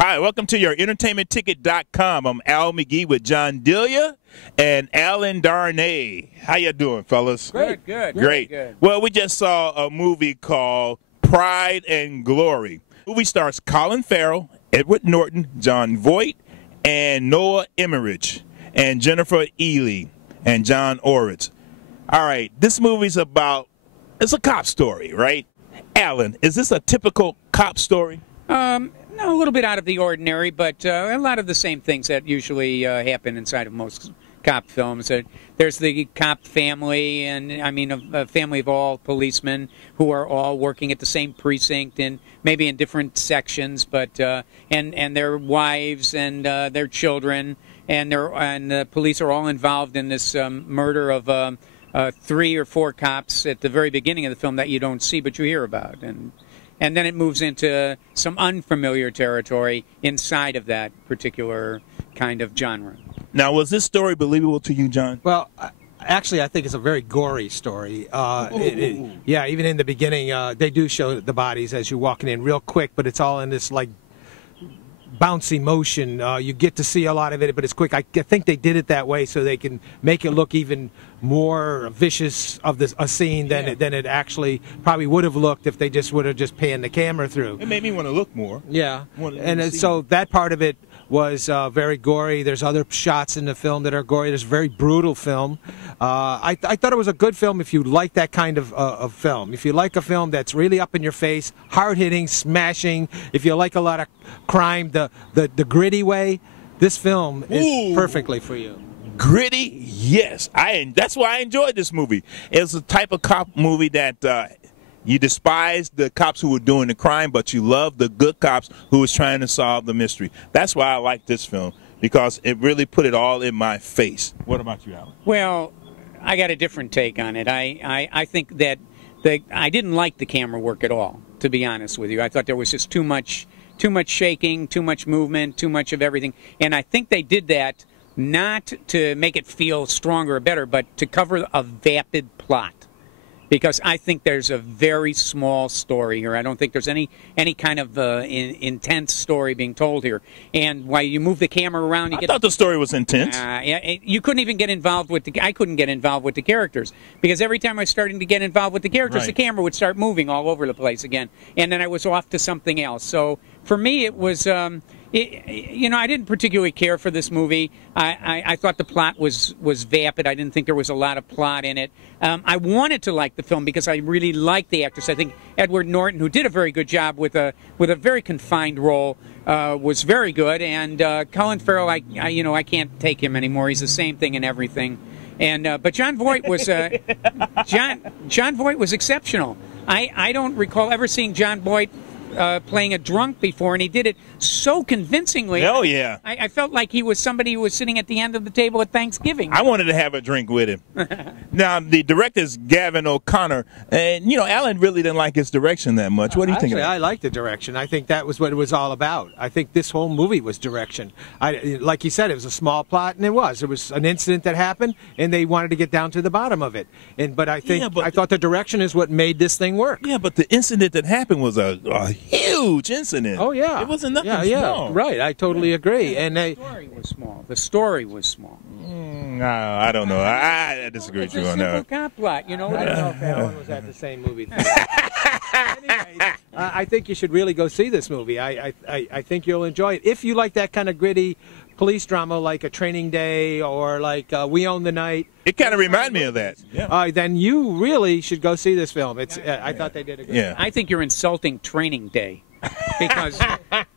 Hi, welcome to your entertainmentticket.com. I'm Al McGee with John Delia and Alan Darnay. How you doing, fellas? Good, good. Great. Good. Well, we just saw a movie called Pride and Glory. The movie stars Colin Farrell, Edward Norton, Jon Voight, and Noah Emmerich, and Jennifer Ely, and John Oritz. All right, this movie's it's a cop story, right? Alan, is this a typical cop story? No, a little bit out of the ordinary, but a lot of the same things that usually happen inside of most cop films. There's the cop family, and I mean a family of all policemen who are all working at the same precinct and maybe in different sections, but and their wives and their children, and the police are all involved in this murder of 3 or 4 cops at the very beginning of the film that you don't see but you hear about, and then it moves into some unfamiliar territory inside of that particular kind of genre. Now, was this story believable to you, John? Well, actually, I think it's a very gory story. Yeah, even in the beginning, they do show the bodies as you're walking in real quick, but it's all in this, like, bouncy motion. You get to see a lot of it, but it's quick. I think they did it that way so they can make it look even more vicious of a scene than it actually probably would have looked if they would have just panned the camera through. It made me want to look more. Yeah, and so that part of it was very gory. There's other shots in the film that are gory. There's a very brutal film. I thought it was a good film if you like that kind of film. If you like a film that's really up in your face, hard-hitting, smashing, if you like a lot of crime the gritty way, this film is perfectly for you. Gritty? Yes. That's why I enjoyed this movie. It's a type of cop movie that you despise the cops who were doing the crime, but you love the good cops who was trying to solve the mystery. That's why I like this film, because it really put it all in my face. What about you, Alan? Well, I got a different take on it. I think that I didn't like the camera work at all, to be honest with you. I thought there was just too much shaking, too much movement, too much of everything. And I think they did that not to make it feel stronger or better, but to cover a vapid plot. Because I think there's a very small story here. I don't think there's any kind of intense story being told here. And while you move the camera around, I thought the story was intense. You couldn't even get involved with I couldn't get involved with the characters, because every time I was starting to get involved with the characters, the camera would start moving all over the place again, and then I was off to something else. So for me, it was. I didn't particularly care for this movie. I thought the plot was vapid. I didn't think there was a lot of plot in it. I wanted to like the film because I really liked the actress. I think Edward Norton, who did a very good job with a very confined role, was very good. And Colin Farrell, I can't take him anymore. He's the same thing in everything. And but Jon Voight was Jon Voight was exceptional. I don't recall ever seeing Jon Voight playing a drunk before, and he did it so convincingly. Oh, yeah. I felt like he was somebody who was sitting at the end of the table at Thanksgiving. I wanted to have a drink with him. Now, the director is Gavin O'Connor, and, Alan really didn't like his direction that much. What do you think of that? I like the direction. I think that was what it was all about. I think this whole movie was direction. Like you said, it was a small plot, and it was. It was an incident that happened, and they wanted to get down to the bottom of it. But I think I thought the direction is what made this thing work. Yeah, but the incident that happened was a huge incident. Oh, yeah. It wasn't nothing small. Right, I totally agree. And the story was small. The story was small. No, I don't know. I disagree with you on that. It's a simple cop plot, I don't know if Alan was at the same movie theater. Anyway, I think you should really go see this movie. I think you'll enjoy it. If you like that kind of gritty police drama, like a Training Day or like We Own the Night. It kind of reminded me of that. Yeah. Then you really should go see this film. I thought they did a good job. I think you're insulting Training Day, because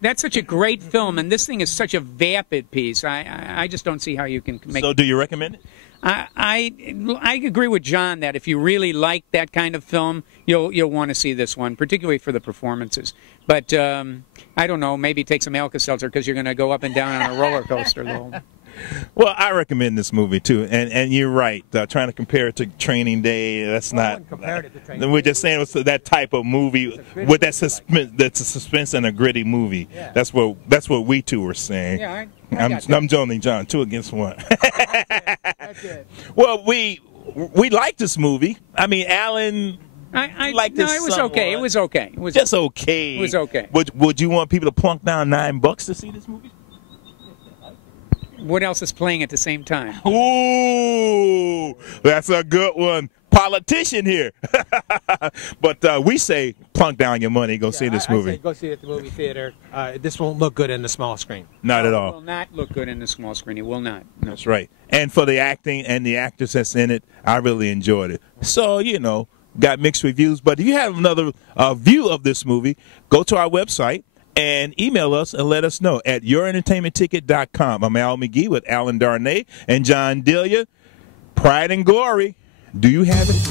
that's such a great film, and this thing is such a vapid piece. I just don't see how you can make. So, do you recommend it? I agree with John that if you really like that kind of film, you'll want to see this one, particularly for the performances. But I don't know, maybe take some Alka-Seltzer because you're going to go up and down on a roller coaster, though. Well, I recommend this movie too, and you're right. Trying to compare it to Training Day, that's not. Compared it to Training Day. We're just saying it's that type of movie with that suspense. That's a suspense and a gritty movie. Yeah. That's what we two were saying. Yeah, I'm joining John 2 against 1. That's it. Well, we like this movie. I mean, Alan I like no, this it was okay. It somewhat. was okay. It was Just okay. It was okay. Would you want people to plunk down $9 to see this movie? What else is playing at the same time? Ooh, that's a good one. Politician here. But we say plunk down your money, go see this I movie. say go see it at the movie theater. This won't look good in the small screen. Not at It all. will not look good in the small screen. It will not. No. That's right. And for the acting and the actors that's in it, I really enjoyed it. So, you know, got mixed reviews. But if you have another view of this movie, go to our website and email us and let us know at yourentertainmentticket.com. I'm Al McGee with Alan Darnay and John Delia. Pride and Glory. Do you have it?